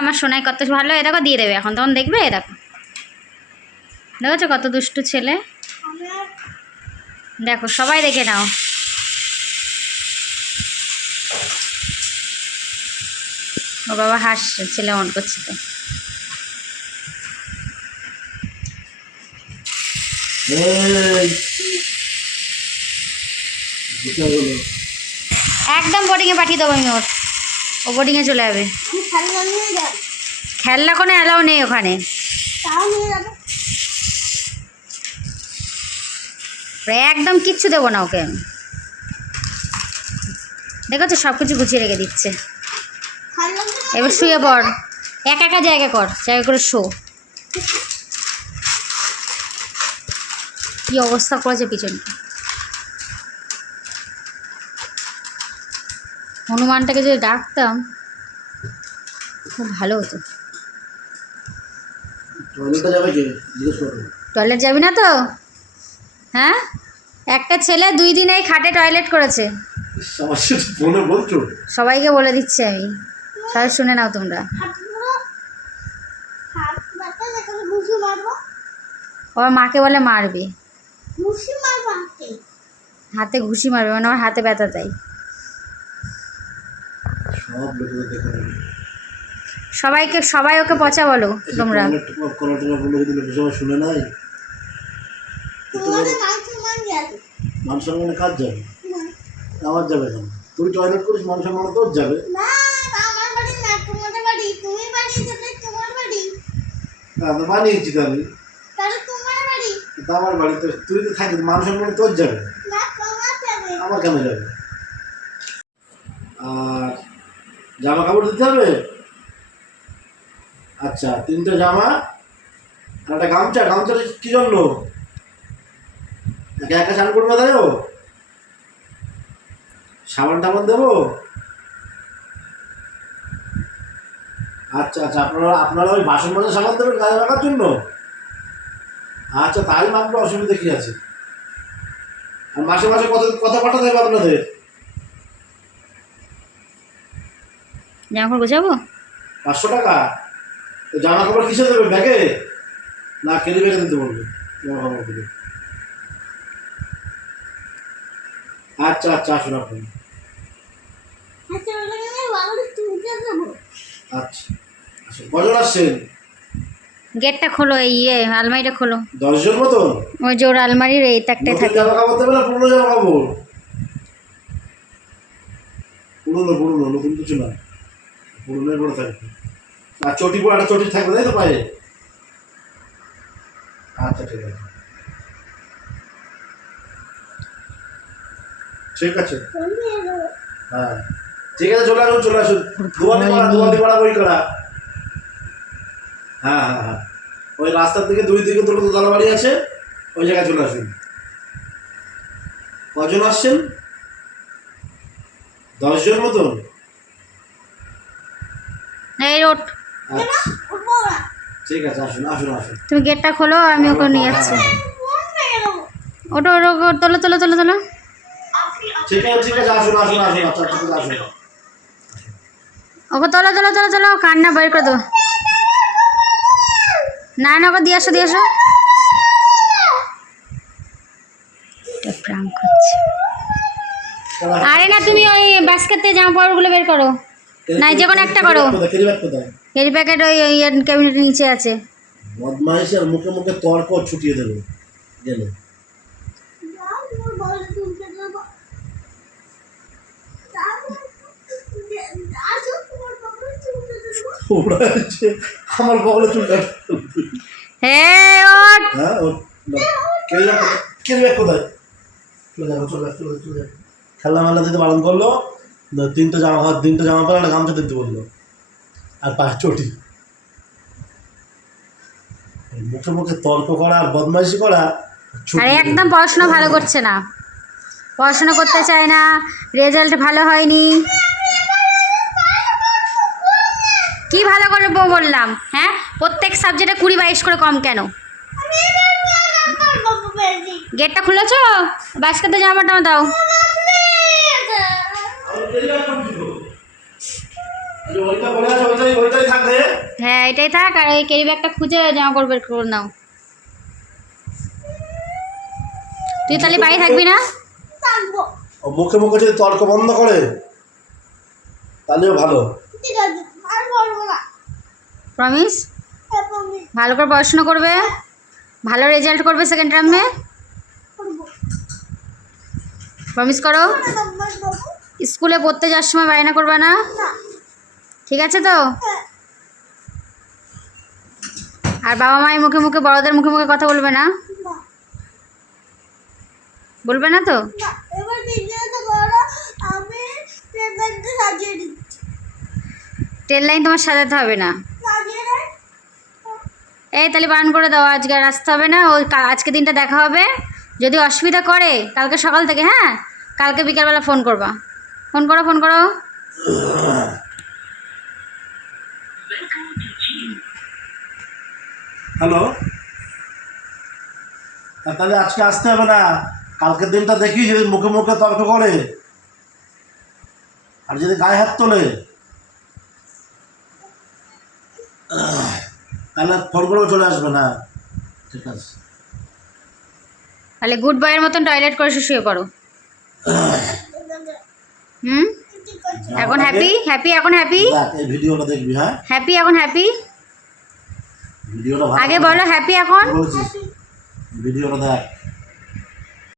আমার সোনাই কত ভালো এ দেখো দিয়ে দেবে এখন। তখন দেখবে এ দেখো। দেখেছ কত দুষ্টু ছেলে? দেখো সবাই দেখে নাও। ও বাবা হাসছে ছেলে অন করছে তো। একদম বোর্ডিংয়ে পাঠিয়ে দেবো আমি ওর। ও চলে যাবে। খেলনা কোনো অ্যালাউ নেই ওখানে। একদম কিচ্ছু দেবো না ওকে। আমি তো সব কিছু গুছিয়ে রেখে দিচ্ছে। এবার শুয়ে পড়। একা একা জায়গা কর, জায়গা করে শো। কি অবস্থা করেছে পিছনটা? হনুমানটাকে যদি ডাকতাম খুব ভালো হতো। টয়লেট যাবি না তো? হ্যাঁ? একটা ছেলে দুই দিন এই খাটে টয়লেট করেছে। সবাইকে বলে দিচ্ছি আমি। সবাই শুনে নাও তোমরা। হাতগুলো হাত ব্যথা যেখানে ঘুষি মারবো ওর মাকে বলে মারবে হাতে। হাতে ঘুষি মারবে মানে আমার হাতে ব্যথা তাই সব লোকেদের দেখে নেবে। সবাইকে সবাই ওকে পচা বলো তোমরা। সবাই শুনে নাই? মান সম্মানে কাজ যাবে? আমার যাবে কেন? তুই টয়লেট করিস মান সম্মানে তোর যাবে? না আমার বাড়ি না তোমাদের বাড়ি। তুমি বাড়ি যেতে তোমার বাড়ি। হ্যাঁ তো আমি। আমার বাড়িতে তুই তো থাকিস মান সম্মানে তোর যাবে। না তোমার যাবে। আমার কেন যাবে? আর জামা কাপড় দিতে হবে? আচ্ছা তিনটে জামা আর একটা গামছা। গামছাটা কি জন্য? একা একা চান করব তাই ও? সাবান টাবান দেবো? আচ্ছা আচ্ছা আপনারা আপনারা ওই বাসন মাজা সাবান দেবেন গায়ে রাখার জন্য? আচ্ছা তাই মাত্র অসুবিধা কি আছে? আর মাসে মাসে কত কথা পাঠাতে হবে আপনাদের? জামা কাপড় গোছাবো? পাঁচশো টাকা? তো জামা কাপড় কিসে দেবে? ব্যাগে? না কেলি ব্যাগে দিতে বলবে। জামা আচ্ছা আচ্ছা আসুন আপনি। আচ্ছা আচ্ছা আসুন। কজন আসছেন? গেটটা খোলো এই ইয়ে আলমারিটা খোলো। দশজন ওই ওর আলমারির এই তাকটাই থাকে। জামা কাপড় দেবে না পুরনো জামা কাপড়? পুরনো পুরনো নতুন কিছু না। পুরনোই পরে থাকবে আর চটি একটা চটি থাকবে, তাই তো পায়ে? আচ্ছা ঠিক আছে। ঠিক আছে। হ্যাঁ। ঠিক আছে, চলে আসুন চলে আসুন। দুয়ালি পাড়া দুয়ালি পাড়া বই করা। হ্যাঁ হ্যাঁ হ্যাঁ। ওই রাস্তার দিকে, দুই দিকে দুটো দোতলা বাড়ি আছে। ওই জায়গায় চলে আসুন। কজন আসছেন? দশজন মতন? এই রোড ঠিক আছে আসুন আসুন আসুন। তুমি গেটটা খোলো আমি ওকে নিয়ে যাচ্ছি। ওটো ওটো ওটো, তোলো তোলো তোলো তোলো। ঠিক আছে ঠিক আছে আসুন আসুন আসুন আচ্ছা ঠিক আছে আসুন। ওকে তোলো তোলো তোলো তোলো কান্না বের করে দেবো না না ওকে দিয়ে আসো দিয়ে আসো। প্রাঙ্ক হচ্ছে আরে না তুমি ওই বাস্কেট থেকে জামা কাপড়গুলো বের করো। না, যে কোনো একটা করো। এর প্যাকেট ওই ক্যাবিনেটের নিচে আছে। বদমাইশ আর মুখে মুখে তর্ক ছুটিয়ে দেবে গেলে আমার বগলে চুল হ্যাঁ খেলনা মেলা দিতে বারণ করল। তিনটে জামা তিনটে জামা পরে একটা গামছা দিতে বলল। আর পায়ে চটি। এই মুখে মুখে তর্ক করা আর বদমাইশি করা আরে একদম পড়াশোনা ভালো করছে না। পড়াশোনা করতে চায় না রেজাল্ট ভালো হয়নি। কি ভালো করে বললাম হ্যাঁ? প্রত্যেক সাবজেক্টে কুড়ি বাইশ করে কম কেন? গেটটা খুলেছো? বাস্কেটে জামা টামা দাও। হ্যাঁ এটাই থাক আর ওই ক্যারি ব্যাগটা খুঁজে জামা কাপড় বের করে নাও। তুই তাহলে বাড়ি থাকবি না? থাকব। মুখে মুখে যদি তর্ক বন্ধ করে তাহলেও ভালো। ঠিক আছে আর বলব না। প্রমিস ভালো করে পড়াশোনা করবে? ভালো রেজাল্ট করবে সেকেন্ড টার্মে করব। প্রমিস করো? স্কুলে পড়তে যাওয়ার সময় বায়না করবে না? ঠিক আছে তো? হ্যাঁ। আর বাবা মায়ের মুখে মুখে বড়দের মুখে মুখে কথা বলবে না? বলবে না তো? ট্রেন লাইন তোমার সাজাতে হবে না। এই তাহলে বারণ করে দাও আজকে আর আসতে হবে না ওই আজকে দিনটা দেখা হবে। যদি অসুবিধা করে কালকে সকাল থেকে হ্যাঁ? কালকে বিকালবেলা ফোন করবা। ফোন করো ফোন করো। হ্যালো? হ্যাঁ, তাহলে আজকে আসতে হবে না? কালকের দিনটা দেখি যদি মুখে মুখে তর্ক করে। আর যদি গায়ে হাত তোলে। তাহলে ফোন করেও চলে আসবে না। ঠিক আছে। তাহলে গুড বাইয়ের মতন টয়লেট করে শুয়ে পড়ো। হুম? এখন হ্যাপি হ্যাপি এখন হ্যাপি এই ভিডিওটা দেখবি হ্যাঁ? হ্যাপি এখন হ্যাপি ভিডিওটা আগে বলো হ্যাপি এখন? ভিডিওটা দেখ।